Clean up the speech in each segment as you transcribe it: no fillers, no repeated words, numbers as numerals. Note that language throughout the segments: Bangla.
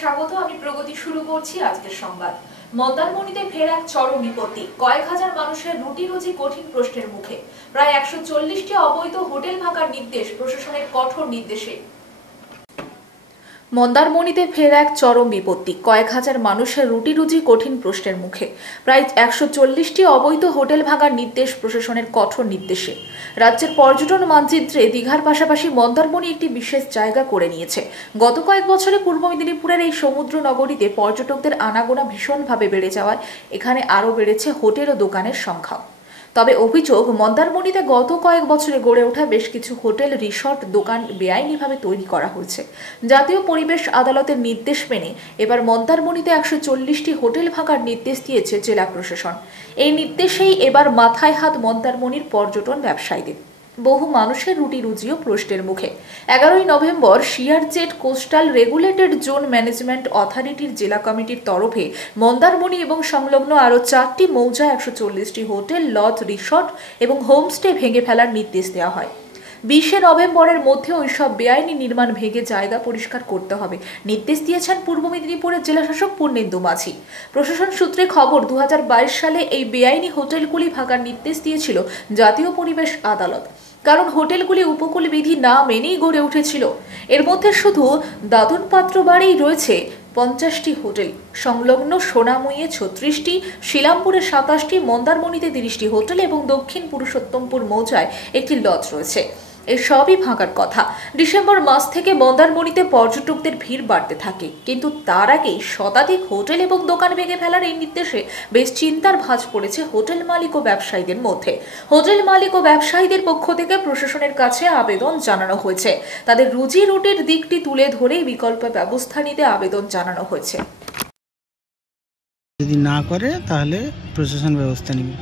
স্বাগত। আমি প্রগতি শুরু করছি আজকের সংবাদ। মন্দারমণিতে ফের এক চরম বিপত্তি। কয়েক হাজার মানুষের রুটি রুজি কঠিন প্রশ্নের মুখে। প্রায় 140টি অবৈধ হোটেল ভাঙার নির্দেশ প্রশাসনের কঠোর নির্দেশে। মন্দারমণিতে ফের এক চরম বিপত্তি। কয়েক হাজার মানুষের রুটি রুজি কঠিন প্রশ্নের মুখে। প্রায় 140টি অবৈধ হোটেল ভাঙার নির্দেশ প্রশাসনের কঠোর নির্দেশে। রাজ্যের পর্যটন মানচিত্রে দীঘার পাশাপাশি মন্দারমণি একটি বিশেষ জায়গা করে নিয়েছে। গত কয়েক বছরে পূর্ব মেদিনীপুরের এই সমুদ্র নগরীতে পর্যটকদের আনাগোনা ভীষণভাবে বেড়ে যাওয়ায় এখানে আরও বেড়েছে হোটেল ও দোকানের সংখ্যা। তবে অভিযোগ, মন্দারমণিতে গত কয়েক বছরে গড়ে ওঠা বেশ কিছু হোটেল, রিসর্ট, দোকান বেআইনিভাবে তৈরি করা হয়েছে। জাতীয় পরিবেশ আদালতের নির্দেশ মেনে এবার মন্দারমণিতে 140টি হোটেল ভাঙার নির্দেশ দিয়েছে জেলা প্রশাসন। এই নির্দেশেই এবার মাথায় হাত মন্দারমণির পর্যটন ব্যবসায়ীদের। বহু মানুষের রুটি রুজিও প্রশ্নের মুখে। 11ই নভেম্বর CRZ coastal regulated zone management অথরিটির জেলা কমিটির তরফে মন্দারমণি এবং সংলগ্ন আরও 4টি মৌজা 140টি হোটেল, লজ, রিসর্ট এবং হোমস্টে ভেঙে ফেলার নির্দেশ দেওয়া হয়। 20শে নভেম্বরের মধ্যে ওইসব বেআইনি নির্মাণ ভেঙে জায়গা পরিষ্কার করতে হবে নির্দেশ দিয়েছেন পূর্ব মেদিনীপুরের জেলাশাসক পূর্ণেন্দু মাঝি। প্রশাসন সূত্রে খবর, 2022 সালে এই বেআইনি হোটেলগুলি ভাঙার নির্দেশ দিয়েছিল জাতীয় পরিবেশ আদালত। কারণ হোটেলগুলি উপকূল বিধি না মেনেই গড়ে উঠেছিল। এর মধ্যে শুধু দাদন পাত্র বাড়িই রয়েছে 50টি হোটেল, সংলগ্ন সোনামুইয়ে 36টি, শিলামপুরে 27টি, মন্দারমণিতে 30টি হোটেল এবং দক্ষিণ পুরুষোত্তমপুর মৌজায় একটি লজ রয়েছে। এই সবই ভাঙার কথা। ডিসেম্বর মাস থেকে মন্দারমণিতে পর্যটকদের ভিড় বাড়তে থাকে, কিন্তু তার আগেই শতাধিক হোটেল এবং দোকান ভেঙে ফেলার এই নির্দেশে বেশ চিন্তার ভাঁজ পড়েছে হোটেল মালিক ও ব্যবসায়ীদের মধ্যে। হোটেল মালিক ও ব্যবসায়ীদের পক্ষ থেকে প্রশাসনের কাছে আবেদন জানানো হয়েছে। তাদের রুজি রুটির দিকটি তুলে ধরেই বিকল্প ব্যবস্থা নিতে আবেদন জানানো হয়েছে। যদি না করে তাহলে প্রশাসন ব্যবস্থা নেবে।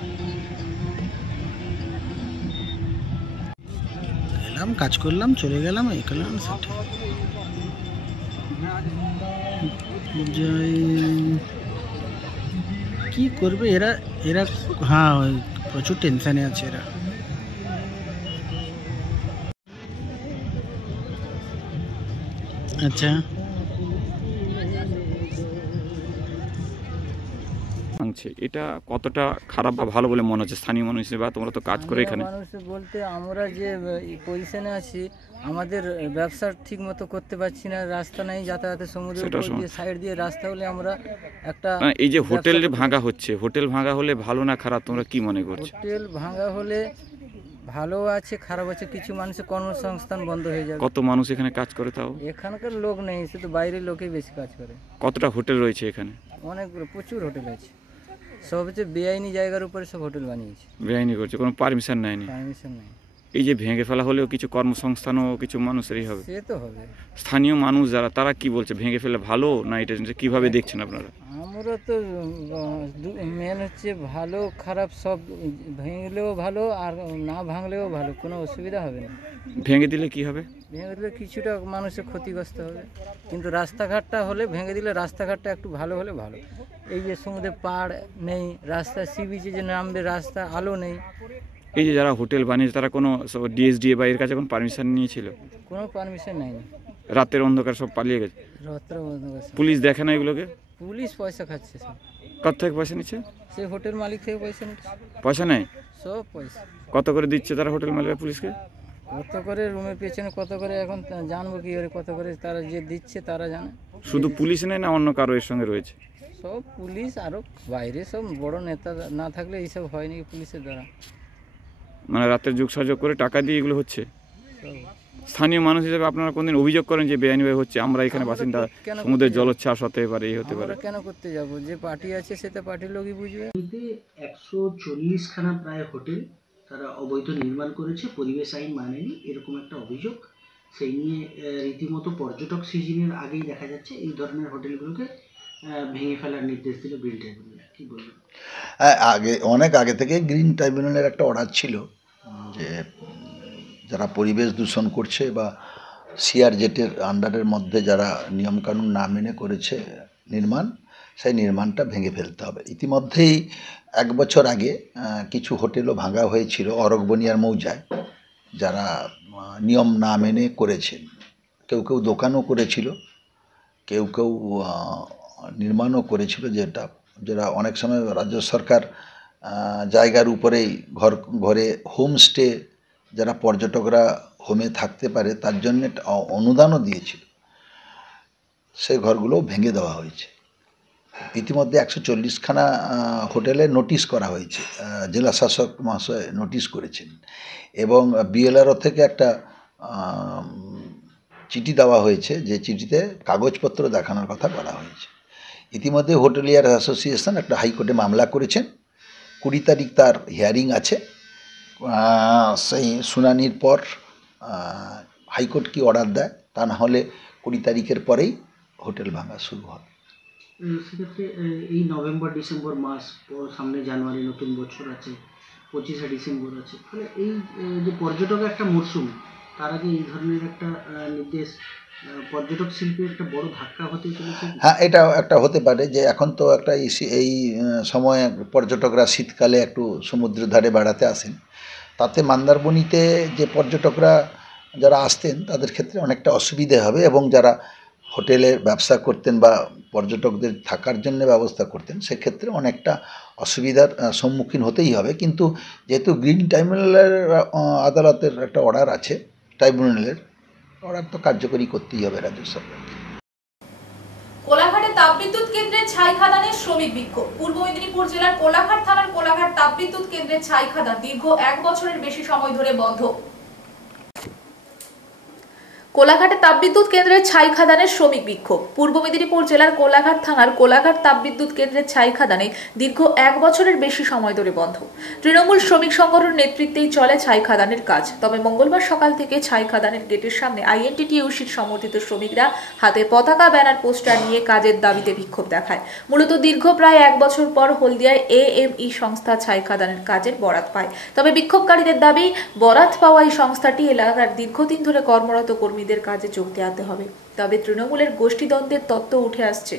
কাজ করলাম, চলে গেলাম, এই করলাম, কি করবে এরা? হ্যাঁ, প্রচুর টেনশনে আছে এরা। আচ্ছা, এটা কতটা খারাপ বা ভালো বলে মনে হচ্ছে স্থানীয় মানুষ হিসেবে? তোমরা তো কাজ করে এখানে। মানুষ বলতে আমরা যে পজিশনে আছি, আমাদের ব্যবসা ঠিক মতো করতে পারছি না। রাস্তা নাই যাতায়াতের, সমুদ্রের দিয়ে সাইড দিয়ে রাস্তা হলে আমরা একটা এই যে হোটেল ভাঙা হচ্ছে, হোটেল ভাঙা হলে ভালো না খারাপ তোমরা কি মনে করছো? হোটেল ভাঙা হলে ভালো আছে, খারাপ আছে। কিছু মানুষের কর্মসংস্থান বন্ধ হয়ে যাবে। কত মানুষ এখানে কাজ করে? তাও এখানকার লোক নেই, শুধু বাইরের লোকেই বেশি কাজ করে। কতটা হোটেল রয়েছে এখানে? অনেকগুলো, প্রচুর হোটেল আছে। সব হচ্ছে বেআইনি জায়গার উপরে সব হোটেল বানিয়েছে। বেআইনি করছে, কোনো পারমিশন নেয়নি। পারমিশন নেই। এই যে ভেঙে ফেলা হলেও কিছু কর্মসংস্থানও কিছু মানুষেরই হবে। সে তো হবে। স্থানীয় মানুষ যারা, তারা কি বলছে? ভেঙে ফেলে ভালো না এটা কিভাবে দেখছেন আপনারা? আমরা তো মেন হচ্ছে ভালো খারাপ সব, ভেঙলেও ভালো আর না ভাঙলেও ভালো, কোনো অসুবিধা হবে না। ভেঙে দিলে কি হবে? ভেঙে দিলে কিছুটা মানুষের ক্ষতিগ্রস্ত হবে, কিন্তু রাস্তাঘাটটা হলে, ভেঙে দিলে রাস্তাঘাটটা একটু ভালো হলে ভালো। এই যে সমুদ্রে পাড় নেই, রাস্তা, সি বিচে যে নামবে রাস্তা, আলো নেই। এই যে যারা হোটেল বানিয়েছে তারা কোনো ডিএসডিএ বা এর কাছে কোনো পারমিশন নিয়েছিল? কোনো পারমিশন নেয়নি। রাতের অন্ধকার সব পালিয়ে গেছে। রাত্রে পুলিশ দেখে না এগুলোকে? পুলিশ পয়সা খাচ্ছে সব। কত থেকে পয়সা নিচ্ছে? সে হোটেল মালিক থেকে পয়সা নিচ্ছে। পয়সা নেয়? সব পয়সা। কত করে দিচ্ছে তারা হোটেল মালিক পুলিশকে? কত করে রুমের পেছনে কত করে, এখন জানবো কি করে কত করে, তারা যে দিচ্ছে তারা জানে। শুধু পুলিশ নেয় না অন্য কারো এর সঙ্গে রয়েছে? সব পুলিশ, আরো বাইরে সব বড় নেতা না থাকলে এইসব হয় নাকি পুলিশের দ্বারা? মানে রাতের যুগ সহযোগ করে টাকা দিয়ে এগুলো হচ্ছে। স্থানীয় মানুষ হিসেবে আপনারা কোনদিন অভিযোগ করেন যে বেআইনিভাবে হচ্ছে? আমরা এখানে বাসিন্দা, সমুদ্রের জলোচ্ছ্বাস হতে পারে, এই হতে পারে। কেন করতে যাব? যে পার্টি আছে সেটা পার্টির লোকই বুঝবে। 140খানা প্রায় হোটেল তারা অবৈধ নির্মাণ করেছে, পরিবেশ আইন মানেনি, এরকম একটা অভিযোগ। সেই নিয়ে রীতিমতো পর্যটক সিজনের আগেই দেখা যাচ্ছে এই ধরনের হোটেলগুলোকে ভেঙে ফেলার নির্দেশ দিল গ্রিন ট্রাইব্যুনাল। কি বলবেন? অনেক আগে থেকে গ্রিন ট্রাইব্যুনালের একটা অর্ডার ছিল যে যারা পরিবেশ দূষণ করছে বা সিআরজেটের আন্ডারের মধ্যে যারা নিয়মকানুন না মেনে করেছে নির্মাণ, সেই নির্মাণটা ভেঙে ফেলতে হবে। ইতিমধ্যেই 1 বছর আগে কিছু হোটেলও ভাঙা হয়েছিল অরকবনিয়ার মৌজায়, যারা নিয়ম না মেনে করেছেন। কেউ কেউ দোকানও করেছিল, কেউ কেউ নির্মাণও করেছিল, যেটা অনেক সময় রাজ্য সরকার জায়গার উপরেই ঘরে হোমস্টে, যারা পর্যটকরা হোমে থাকতে পারে তার জন্য অনুদানও দিয়েছিল, সেই ঘরগুলো ভেঙে দেওয়া হয়েছে। ইতিমধ্যে 140খানা হোটেলে নোটিশ করা হয়েছে, জেলা শাসক মহাশয় নোটিশ করেছেন, এবং বিএলআরও থেকে একটা চিঠি দেওয়া হয়েছে, যে চিঠিতে কাগজপত্র দেখানোর কথা বলা হয়েছে। ইতিমধ্যে হোটেলিয়ার অ্যাসোসিয়েশন একটা হাইকোর্টে মামলা করেছেন, 20 তারিখ তার হিয়ারিং আছে। সেই শুনানির পর হাইকোর্ট কি অর্ডার দেয়, তা না হলে 20 তারিখের পরেই হোটেল ভাঙা শুরু হবে। সেক্ষেত্রে এই নভেম্বর ডিসেম্বর মাস, সামনে জানুয়ারি নতুন বছর আছে, 25শে ডিসেম্বর আছে, ফলে এই যে পর্যটকের একটা মরশুম, তার আগে এই ধরনের একটা নির্দেশ পর্যটক শিল্পে একটা বড় ধাক্কা হতে চলেছে। হ্যাঁ, এটা একটা হতে পারে, যে এখন তো একটা এই সময় পর্যটকরা শীতকালে একটু সমুদ্রের ধারে বেড়াতে আসেন, তাতে মন্দারমণিতে যে পর্যটকরা যারা আসতেন তাদের ক্ষেত্রে অনেকটা অসুবিধে হবে, এবং যারা হোটেলে ব্যবসা করতেন বা পর্যটকদের থাকার জন্য ব্যবস্থা করতেন সেক্ষেত্রে অনেকটা অসুবিধার সম্মুখীন হতেই হবে। কিন্তু যেহেতু গ্রিন ট্রাইব্যুনালের আদালতের একটা অর্ডার আছে, ট্রাইব্যুনালের অর্ডার তো কার্যকরী করতেই হবে রাজ্য সরকার। কোলাঘাটে তাপবিদ্যুৎ কেন্দ্রের ছাই খাদানের শ্রমিক বিক্ষোভ। পূর্ব মেদিনীপুর জেলার কোলাঘাট থানার কোলাঘাট তাপবিদ্যুৎ কেন্দ্রের ছাই খাদান দীর্ঘ 1 বছরের বেশি সময় ধরে বন্ধ। কোলাঘাটে তাপবিদ্যুৎ কেন্দ্রের ছাই খাদানের শ্রমিক বিক্ষোভ। পূর্ব মেদিনীপুর জেলার কোলাঘাট থানার কোলাঘাট তাপবিদ্যুৎ কেন্দ্রের ছাই খাদানে দীর্ঘ 1 বছরের বেশি সময় ধরে বন্ধ। তৃণমূল শ্রমিক সংগঠনের নেতৃত্বেই চলে ছাই খাদানের কাজ। তবে মঙ্গলবার সকাল থেকে ছাই খাদানের গেটের সামনে আইএনটিটিইউসির সমর্থিত শ্রমিকরা হাতে পতাকা, ব্যানার, পোস্টার নিয়ে কাজের দাবিতে বিক্ষোভ দেখায়। মূলত দীর্ঘ প্রায় 1 বছর পর হলদিয়ায় এএমই সংস্থা ছাই খাদানের কাজের বরাত পায়। তবে বিক্ষোভকারীদের দাবি, বরাত পাওয়া এই সংস্থাটি এলাকার দীর্ঘদিন ধরে কর্মরত কর্মী কাজে যোগ দেওয়াতে হবে। তবে তৃণমূলের গোষ্ঠীদ্বন্দ্বের তত্ত্ব উঠে আসছে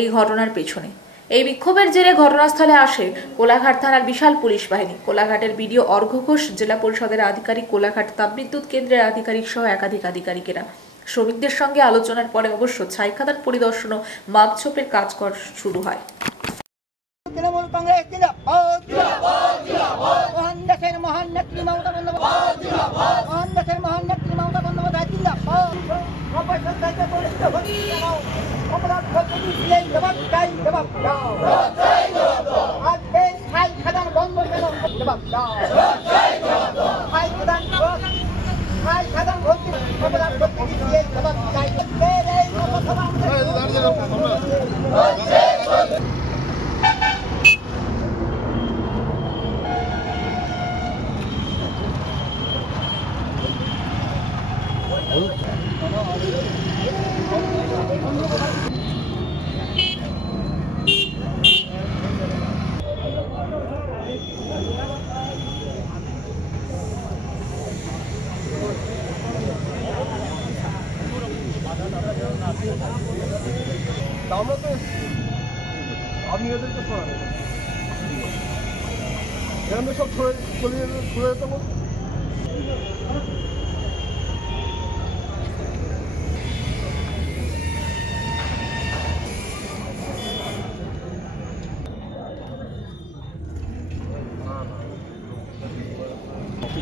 এই ঘটনার পেছনে। এই বিক্ষোভের জেরে ঘটনাস্থলে আসে কোলাঘাট থানার বিশাল পুলিশ বাহিনী। কোলাঘাটের বিডিও অর্ঘ্য ঘোষ, জেলা পরিষদের আধিকারিক, কোলাঘাট তাপবিদ্যুৎ কেন্দ্রের আধিকারিক সহ একাধিক আধিকারিকেরা। শ্রমিকদের সঙ্গে আলোচনার পরে অবশ্য ছাই খাদান পরিদর্শন ও মাপঝোপের কাজ শুরু হয়। তৃণমূল কংগ্রেস জিন্দাবাদ, মহান দেশের মহান নেত্রী মমতা বন্দ্যোপাধ্যায় জিন্দাবাদ, মহান দেশের মহান নেত্রী মমতা বন্দ্যোপাধ্যায় জিন্দাবাদ। অপরাধ থেকে পরিচিত হচ্ছি কেন? অপরাধ করতে দিয়েই জবাব চাই, জবাব দাও। আজকে ছাই খাদান বন্ধ কেন? জবাব দাও। ছাই খাদান ভর্তি, অপরাধ করতে দিয়েই জবাব চাই। এই লোকসভা আপনি এদেরকে সরাবেন, এখানে সব ছড়ে যেতে বল।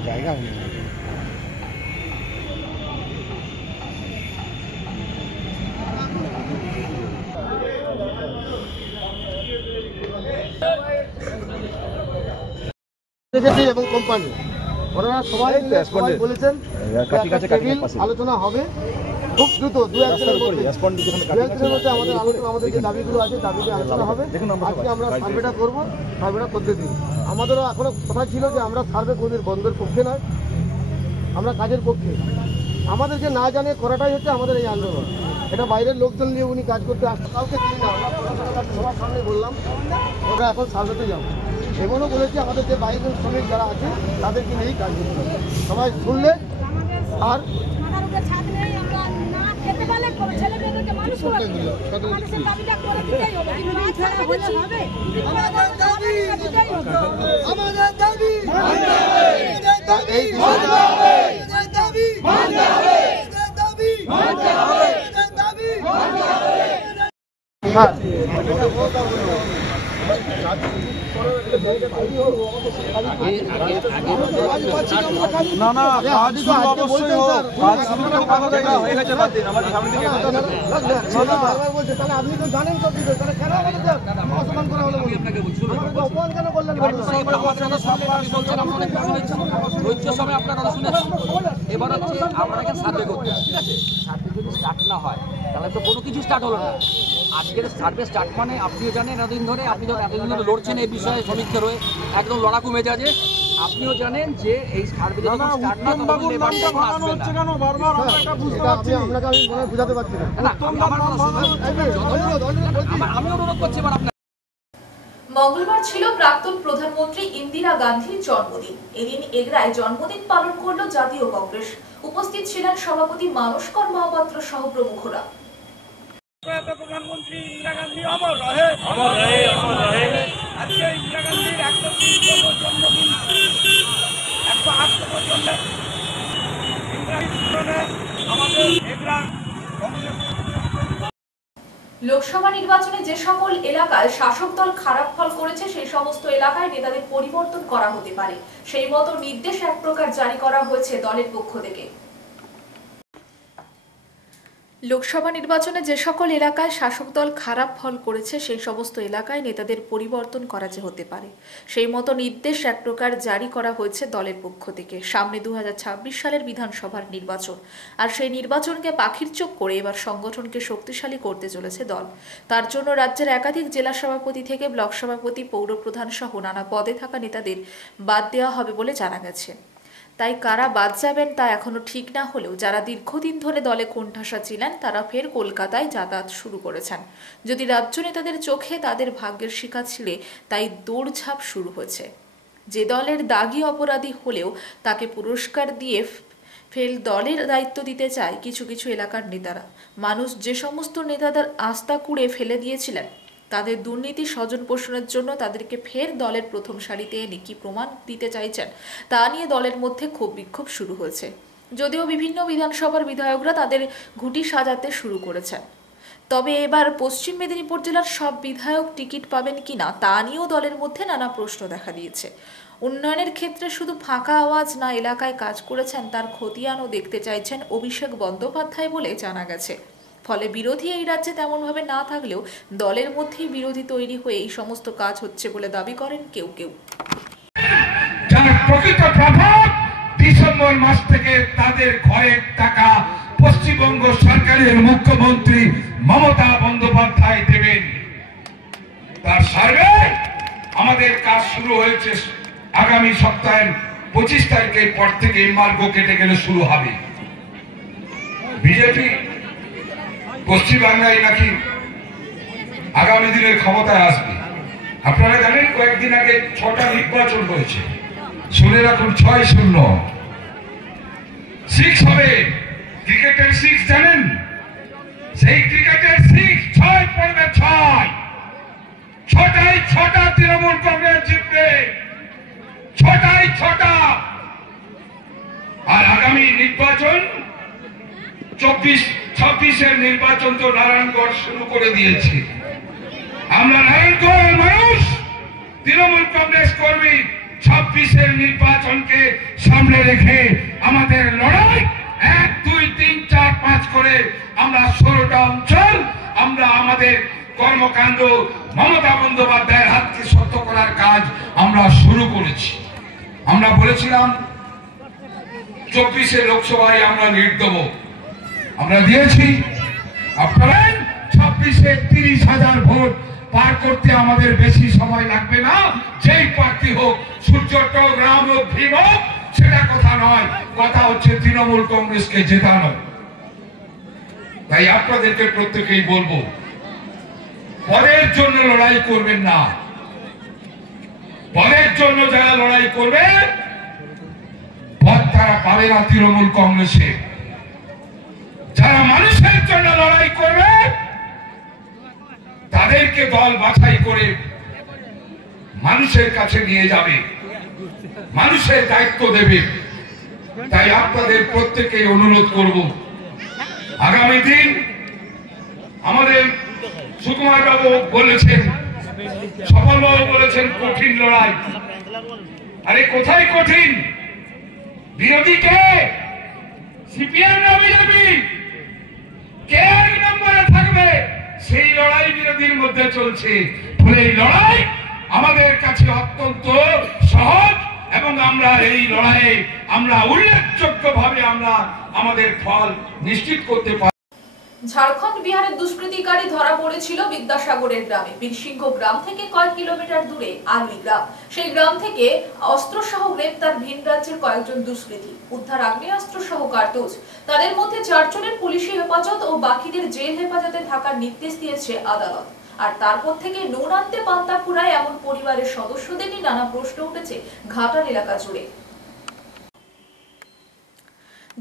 জায়গা এবং কোম্পানি ওনারা সবাই বলেছেন আলোচনা হবে খুব দ্রুত, 2-1 দিনের মধ্যে আমাদের যে দাবিগুলো আছে দাবিতে আলোচনা হবে। আজকে আমরা সার্ভেটা করবো, সার্ভেটা করতে দিন। আমাদেরও এখনো কথা ছিল যে আমরা সার্ভে কোনোদিন বন্ধের পক্ষে নয়, আমরা কাজের পক্ষে। আমাদেরকে না জানিয়ে করাটাই হচ্ছে আমাদের এই আন্দোলন। এটা বাইরের লোকজন নিয়ে উনি কাজ করতে আসতে কাউকে চিনি না, আমরা সবার সামনে বললাম ওরা এখন সার্ভেতে যাবো। এমনও বলেছি আমাদের যে বাইরের শ্রমিক যারা আছে তাদেরকে নিয়েই কাজ করতে হবে। সবাই শুনলে আর এই হ্যাঁ না না কাজ শুরু অবশ্যই হোক, কাজ শুরু হয়ে গেছে, বাদ দিন আমাদের সামনে থেকে আপনি তো জানেন সব কিছু, তাহলে কেন আমাদেরকে অসম্মান করা হলো? অপমান কেন করলেন? ধৈর্য সময় আপনার কথা শুনেছি। এবার হচ্ছে আমরা এখানে সার্ভে করতে, ঠিক আছে? সার্ভে যদি স্টার্ট না হয় তাহলে তো কোনো কিছু স্টার্ট হলো না। আজকের সার্ভে স্টার্ট মানে আপনিও জানেন এতদিন ধরে, আপনি যখন এতদিন ধরে লড়ছেন এই বিষয়ে শ্রমিকদের হয়ে একদম লড়াকু মেজাজে, আপনিও জানেন যে এই সার্ভে যদি স্টার্ট না তখন লেবারটা আসবে না। কেন বারবার আমরা এটা বুঝতে পারছি না, আপনাকে আমি মনে বুঝাতে পারছি না। আমি অনুরোধ করছি এবার আপনার। মঙ্গলবার ছিল প্রাক্তন প্রধানমন্ত্রী ইন্দিরা গান্ধীর জন্মদিন। এদিন এগরায় জন্মদিন পালন করল জাতীয় কংগ্রেস। উপস্থিত ছিলেন সভাপতি মানসকর মহাপাত্র সহ প্রমুখরা। প্রধানমন্ত্রী ইন্দিরা গান্ধী অমর রহে, অমর রহে, অমর রহে। আজকে ইন্দিরা গান্ধীর 130তম জন্মদিন, 108তম জন্মদিন। আমাদের এগরা লোকসভা নির্বাচনে যে সকল এলাকায় শাসক দল খারাপ ফল করেছে সেই সমস্ত এলাকায় নেতাদের পরিবর্তন করা হতে পারে, সেই মতো নির্দেশ এক প্রকার জারি করা হয়েছে দলের পক্ষ থেকে। লোকসভা নির্বাচনে যে সকল এলাকায় শাসক দল খারাপ ফল করেছে সেই সমস্ত এলাকায় নেতাদের পরিবর্তন করা যে হতে পারে, সেই মতো নির্দেশ এক প্রকার জারি করা হয়েছে দলের পক্ষ থেকে। সামনে 2026 সালের বিধানসভার নির্বাচন, আর সেই নির্বাচনকে পাখির চোখ করে এবার সংগঠনকে শক্তিশালী করতে চলেছে দল। তার জন্য রাজ্যের একাধিক জেলা সভাপতি থেকে ব্লক সভাপতি, পৌরপ্রধান সহ নানা পদে থাকা নেতাদের বাদ দেওয়া হবে বলে জানা গেছে। তাই কারা বাদ যাবেন তা এখনো ঠিক না হলেও যারা দীর্ঘদিন ধরে দলে কোণঠাসা ছিলেন তারা ফের কলকাতায় যাতায়াত শুরু করেছেন। যদি রাজ্য নেতাদের চোখে তাদের ভাগ্যের শিখা ছিলে, তাই দৌড়ঝাঁপ শুরু হয়েছে। যে দলের দাগী অপরাধী হলেও তাকে পুরস্কার দিয়ে ফের দলের দায়িত্ব দিতে চায় কিছু কিছু এলাকার নেতারা। মানুষ যে সমস্ত নেতাদের আস্থা কুড়ে ফেলে দিয়েছিলেন, তাদের দুর্নীতি স্বজন পোষণের জন্য তাদেরকে ফের দলের প্রথম সারিতে এনে কি প্রমাণ দিতে চাইছেন তা নিয়ে দলের মধ্যে ক্ষোভ বিক্ষোভ শুরু হয়েছে। যদিও বিভিন্ন বিধানসভার বিধায়করা তাদের ঘুঁটি সাজাতে শুরু করেছেন, তবে এবার পশ্চিম মেদিনীপুর জেলার সব বিধায়ক টিকিট পাবেন কিনা তা নিয়েও দলের মধ্যে নানা প্রশ্ন দেখা দিয়েছে। উন্নয়নের ক্ষেত্রে শুধু ফাঁকা আওয়াজ না এলাকায় কাজ করেছেন তার খতিয়ানও দেখতে চাইছেন অভিষেক বন্দ্যোপাধ্যায় বলে জানা গেছে। ফলে বিরোধী এই রাজ্যে তেমনভাবে না থাকলেও দলের মধ্যেই বিরোধী তৈরি হয়ে এই সমস্ত কাজ হচ্ছে বলে দাবি করেন কেউ কেউ। যার প্রকৃত প্রভাব ডিসেম্বর মাস থেকে তাদের ঘরের টাকা পশ্চিমবঙ্গ সরকারের মুখ্যমন্ত্রী মমতা বন্দ্যোপাধ্যায় দেবেন। তার সার্ভে আমাদের কাজ শুরু হয়েছে। আগামী সপ্তাহের 25 তারিখের পর থেকে এমবার্গো কেটে গেলে শুরু হবে। বিজেপি পশ্চিমবাংলায় নাকি আগামী দিনের ক্ষমতায় আসবে। আপনারা জানেন কয়েকদিন আগে 6টা নির্বাচন হয়েছে, শুনে রাখুন 6-0 6 হবে। ক্রিকেটের 6 জানেন, সেই ক্রিকেটের 6 পড়বে 6টায় 6টা তৃণমূল কংগ্রেস জিতবে, 6টায় 6টা। আর আগামী নির্বাচন 24-26-এর নির্বাচন তো নারায়ণগড় শুরু করে দিয়েছে। আমরা নারায়ণগড়ের মানুষ, তৃণমূল কংগ্রেস কর্মী 26-এর নির্বাচনকে সামনে রেখে আমাদের লড়াই 1, 2, 3, 4, 5 করে আমরা 16টা অঞ্চল আমরা আমাদের কর্মকাণ্ড মমতা বন্দ্যোপাধ্যায়ের হাতকে শক্ত করার কাজ আমরা শুরু করেছি। আমরা বলেছিলাম 24-এ লোকসভায় আমরা লিড দেবো, আমরা দিয়েছি। আপনারা 26-এ 30,000 ভোট পার করতে আমাদের বেশি সময় লাগবে না। যেই প্রার্থী হোক, সূর্যটক, রাম হোক, ভীম হোক, সেটা কথা নয়, কথা হচ্ছে তৃণমূল কংগ্রেসকে জেতানো। তাই আপনাদেরকে প্রত্যেকেই বলবো, পদের জন্য লড়াই করবেন না। পদের জন্য যারা লড়াই করবে পদ তারা পাবে না তৃণমূল কংগ্রেসে। যারা মানুষের জন্য লড়াই করবে তাদেরকে দল বাছাই করে মানুষের কাছে নিয়ে যাবে, মানুষের দায়িত্ব দেবে। তাই আপনাদের প্রত্যেককে অনুরোধ করব, আগামী দিন আমাদের সুকুমার বাবু বলেছেন, সফল বাবু বলেছেন কঠিন লড়াই। আরে কোথায় কঠিন? বিরোধী কে? সিপিএম না বিজেপি? কে এক নম্বরে থাকবে? সেই লড়াই বিরোধীর মধ্যে চলছে। ফলে এই লড়াই আমাদের কাছে অত্যন্ত সহজ এবং আমরা এই লড়াইয়ে আমরা উল্লেখযোগ্যভাবে আমরা আমাদের ফল নিশ্চিত করতে পারি। ঝাড়খণ্ড বিহারের দুষ্কৃতিকারী ধরা পড়েছিল বিদ্যাসাগরের গ্রামে। বীরসিংহ গ্রাম থেকে কয়েক কিলোমিটার দূরে আলুই গ্রাম। সেই গ্রাম থেকে অস্ত্রসহ গ্রেপ্তার ভিন রাজ্যের কয়েকজন দুষ্কৃতী। উদ্ধার আগ্নেয়াস্ত্র সহ কার্তুজ। তাদের মধ্যে 4 জনের পুলিশি হেফাজত ও বাকিদের জেল হেফাজতে থাকার নির্দেশ দিয়েছে আদালত। আর তারপর থেকে নুন আনতে পান্তা ফুরায় এমন পরিবারের সদস্যদের নিয়ে নানা প্রশ্ন উঠেছে ঘাটাল এলাকা জুড়ে।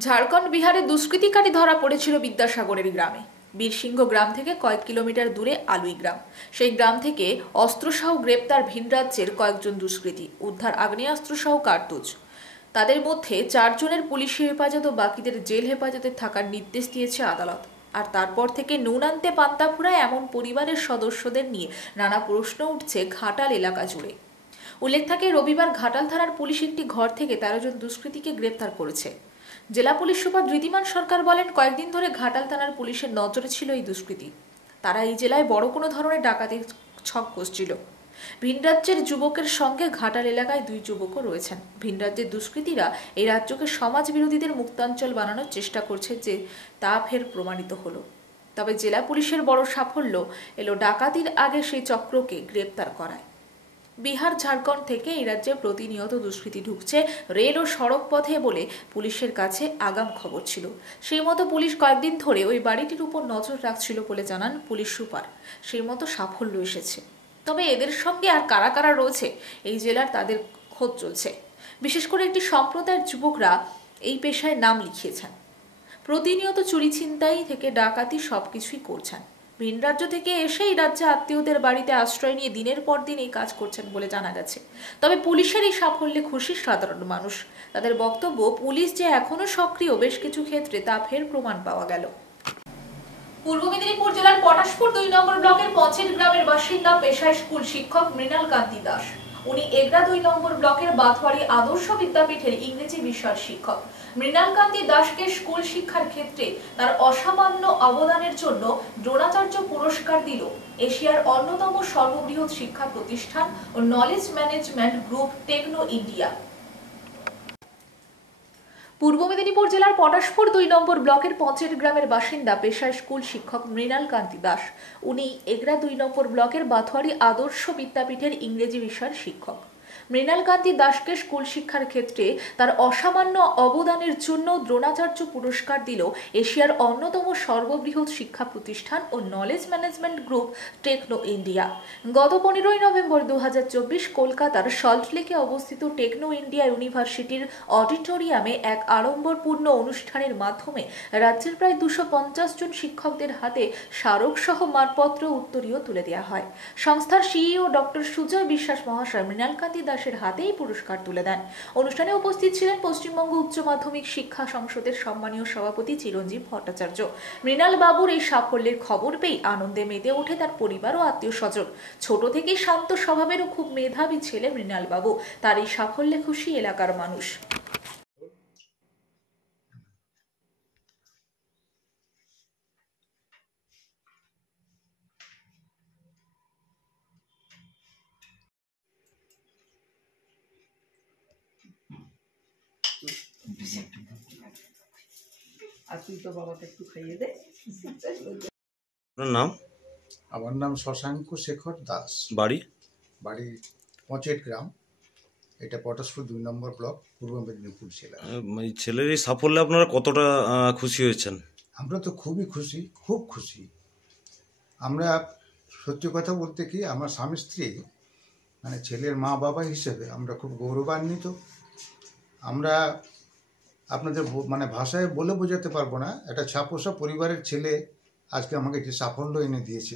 ঝাড়খণ্ড বিহারে দুষ্কৃতিকারী ধরা পড়েছিল বিদ্যাসাগরের গ্রামে। বীরসিংহ গ্রাম থেকে কয়েক কিলোমিটার দূরে আলুই গ্রাম। সেই গ্রাম থেকে অস্ত্রসহ গ্রেপ্তার ভিন রাজ্যের কয়েকজন দুষ্কৃতী। উদ্ধার আগ্নেয়াস্ত্রসহ কার্তুজ। তাদের মধ্যে 4 জনের পুলিশি হেফাজত ও বাকিদের জেল হেফাজতে থাকার নির্দেশ দিয়েছে আদালত। আর তারপর থেকে নুন আনতে পান্তা ফুরায় এমন পরিবারের সদস্যদের নিয়ে নানা প্রশ্ন উঠছে ঘাটাল এলাকা জুড়ে। উল্লেখ থাকে, রবিবার ঘাটাল থানার পুলিশ একটি ঘর থেকে 13 জন দুষ্কৃতীকে গ্রেপ্তার করেছে। জেলা পুলিশ সুপার ঋদ্ধিমান সরকার বলেন, কয়েকদিন ধরে ঘাটাল থানার পুলিশের নজরে ছিল এই দুষ্কৃতী। তারা এই জেলায় বড় কোনো ধরনের ডাকাতির ছক কষছিল। ভিন রাজ্যের যুবকের সঙ্গে ঘাটাল এলাকায় 2 যুবকও রয়েছেন। ভিন রাজ্যের দুষ্কৃতীরা এই রাজ্যকে সমাজ বিরোধীদের মুক্তাঞ্চল বানানোর চেষ্টা করছে, যে তা ফের প্রমাণিত হলো। তবে জেলা পুলিশের বড় সাফল্য এলো ডাকাতির আগে সেই চক্রকে গ্রেপ্তার করায়। বিহার ঝাড়খণ্ড থেকে এই রাজ্যে প্রতিনিয়ত দুষ্কৃতী ঢুকছে রেল ও সড়ক পথে বলে পুলিশের কাছে আগাম খবর ছিল। সেই মতো পুলিশ কয়েকদিন ধরে ওই বাড়িটির উপর নজর রাখছিল বলে জানান পুলিশ সুপার। সেই মতো সাফল্য এসেছে। তবে এদের সঙ্গে আর কারা কারা রয়েছে এই জেলার, তাদের খোঁজ চলছে। বিশেষ করে একটি সম্প্রদায়ের যুবকরা এই পেশায় নাম লিখিয়েছেন। প্রতিনিয়ত চুরি ছিনতাই থেকে ডাকাতি সবকিছুই করছেন। ভিন রাজ্য থেকে এসে এই রাজ্যে আত্মীয়দের বাড়িতে আশ্রয় নিয়ে দিনের পর দিন এই কাজ করছেন বলে জানা গেছে। তবে পুলিশের এই সাফল্যে খুশি সাধারণ মানুষ। তাদের বক্তব্য, পুলিশ যে এখনো সক্রিয় বেশ কিছু ক্ষেত্রে তা ফের প্রমাণ পাওয়া গেল। পূর্ব মেদিনীপুর জেলার পটাশপুর 2 নম্বর ব্লকের পঞ্চেট গ্রামের বাসিন্দা পেশায় স্কুল শিক্ষক মৃণাল কান্তি দাস। উনি এগরা 2 নম্বর ব্লকের বাথওয়ারি আদর্শ বিদ্যাপীঠের ইংরেজি বিষয়ের শিক্ষক। মৃণাল কান্তি দাসকে স্কুল শিক্ষার ক্ষেত্রে তার অসামান্য অবদানের জন্য দ্রোণাচার্য পুরস্কার দিল এশিয়ার অন্যতম সর্ববৃহৎ শিক্ষা প্রতিষ্ঠান ও knowledge management group Techno India. পূর্ব মেদিনীপুর জেলার পটাশপুর 2 নম্বর ব্লকের পঞ্চেট গ্রামের বাসিন্দা পেশায় স্কুল শিক্ষক মৃণাল কান্তি দাস। উনি এগরা 2 নম্বর ব্লকের বাথওয়ারি আদর্শ বিদ্যাপীঠের ইংরেজি বিষয়ের শিক্ষক। মৃণাল কান্তি দাসকে স্কুল শিক্ষার ক্ষেত্রে তার অসামান্য অবদানের জন্য দ্রোণাচার্য পুরস্কার দিল এশিয়ার অন্যতম সর্ববৃহৎ শিক্ষা প্রতিষ্ঠান ও knowledge management group Techno India. গত 15 নভেম্বর 2024 কলকাতার সল্টলেকে অবস্থিত টেকনো ইন্ডিয়া ইউনিভার্সিটির অডিটোরিয়ামে এক আড়ম্বরপূর্ণ অনুষ্ঠানের মাধ্যমে রাজ্যের প্রায় 250 জন শিক্ষকদের হাতে স্মারকসহ মানপত্র উত্তরীয় তুলে দেওয়া হয়। সংস্থার সিইও ডক্টর সুজয় বিশ্বাস মহাশয় মৃণাল কান্তি দাসের হাতেই পুরস্কার তুলে দেন। অনুষ্ঠানে উপস্থিত ছিলেন পশ্চিমবঙ্গ উচ্চ মাধ্যমিক শিক্ষা সংসদের সম্মানীয় সভাপতি চিরঞ্জীব ভট্টাচার্য। মৃণাল বাবুর এই সাফল্যের খবর পেয়ে আনন্দে মেতে ওঠে তার পরিবার ও আত্মীয় স্বজন। ছোট থেকেই শান্ত স্বভাবের ও খুব মেধাবী ছেলে মৃণাল বাবু। তার এই সাফল্যে খুশি এলাকার মানুষ। আপনার নাম? আমার নাম শশাঙ্ক শেখর দাস। বাড়ি? বাড়ি পঞ্চেট গ্রাম, এটা পটাশপুর 2 নম্বর ব্লক, পূর্ব মেদিনীপুর জেলা। এই ছেলের এই সাফল্যে আপনারা কতটা খুশি হয়েছেন? আমরা তো খুবই খুশি, খুব খুশি। আমরা সত্যি কথা বলতে কি, আমার স্বামী স্ত্রী মানে ছেলের মা বাবা হিসেবে আমরা খুব গৌরবান্বিত। আমরা আপনাদের মানে ভাষায় বলে বোঝাতে পারবো না। একটা ছাপোষা পরিবারের ছেলে আজকে আমাকে যে সাফল্য এনে দিয়েছে,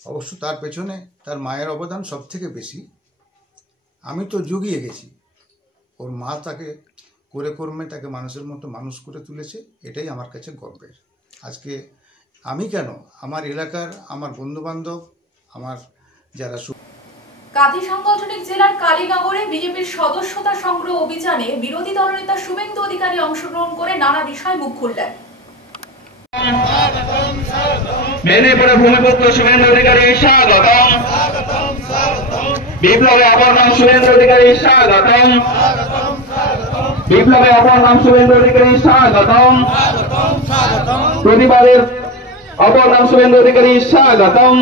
অবশ্য তার পেছনে তার মায়ের অবদান সব থেকে বেশি। আমি তো জুগিয়ে গেছি, ওর মা তাকে করে কর্মে তাকে মানুষের মতো মানুষ করে তুলেছে, এটাই আমার কাছে গর্বের। আজকে আমি কেন, আমার এলাকার আমার বন্ধুবান্ধব, আমার যারা কাঁথি সাংগঠনিক জেলার কালীনগরে বিজেপির সদস্যতা সংগ্রহ অভিযানে বিরোধী দলনেতা শুভেন্দু অধিকারী অংশগ্রহণ করে নানা বিষয় মুখ খুললেন। মেদিনীপুরে ভূমিপুত্র শুভেন্দু অধিকারী স্বাগতম, বিপ্লবে অপর নাম শুভেন্দু অধিকারী স্বাগতম, বিপ্লবে অপর নাম শুভেন্দু অধিকারী স্বাগতম, প্রতিবাদের অপর নাম শুভেন্দু অধিকারী স্বাগতম।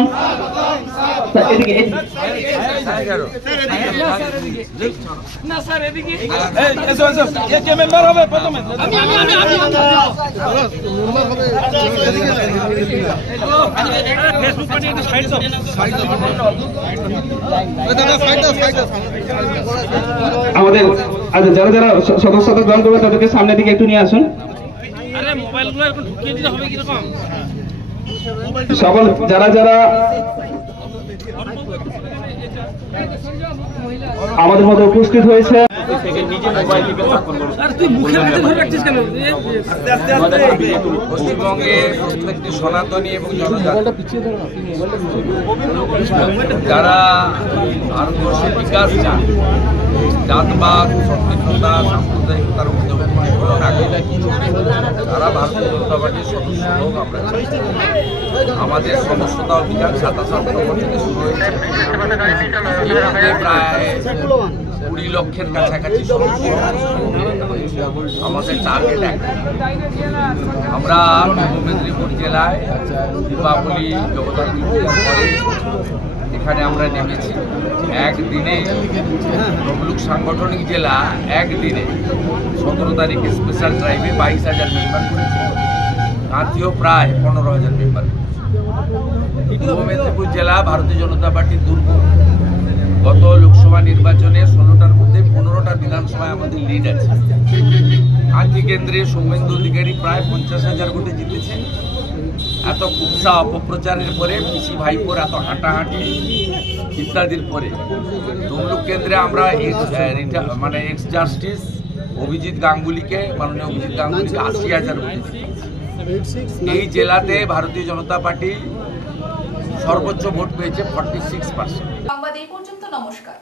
আমাদের যারা যারা সদস্যতা গ্রহণ করবে তাদেরকে সামনের দিকে একটু নিয়ে আসুন। সকল যারা যারা আমাদের মধ্যে উপস্থিত হয়েছে, পশ্চিমবঙ্গে প্রত্যেকটি সনাতনী এবং যারা ভারতবর্ষের বিকাশ চান, জাতবাদ, সম্পৃক্ততা, সাম্প্রদায়িকতার মধ্যে তারা ভারতীয় জনতা পার্টির সদস্য হোক। আমরা আমাদের সদস্যতা অভিযান 27 অক্টোবর থেকে শুরু হয়েছে। প্রায় 20 লক্ষের কাছাকাছি আমাদের টার্গেট। আমরা পূর্ব মেদিনীপুর জেলায় দীপাবলি জগদ্ধাত্রী পূজার পরে এখানে আমরা নেমেছি। একদিনে তমলুক সাংগঠনিক জেলা একদিনে 17 তারিখে স্পেশাল ড্রাইভে 22,000 মেম্বার করেছে। কাঁথিও প্রায় 15,000 মেম্বার করেছে। পূর্ব মেদিনীপুর জেলা ভারতীয় জনতা পার্টির দুর্গ। গত লোকসভা নির্বাচনে 16টার মধ্যে 15টা বিধানসভায় আমাদের লিড আছে। কাঁথি কেন্দ্রে শুভেন্দু অধিকারী প্রায় 50,000 ভোটে জিতেছে। এত কুৎসা অপপ্রচারের পরে, পিসি ভাইপোর এত হাঁটাহাঁটি ইত্যাদির পরে তমলুক কেন্দ্রে আমরা এক্স জাস্টিস অভিজিৎ গাঙ্গুলিকে, মাননীয় অভিজিৎ গাঙ্গুলিকে 80,000 ভোটে জিতেছে। এই জেলাতে ভারতীয় জনতা পার্টি সর্বোচ্চ ভোট পেয়েছে 46%। সংবাদ এই পর্যন্ত, নমস্কার।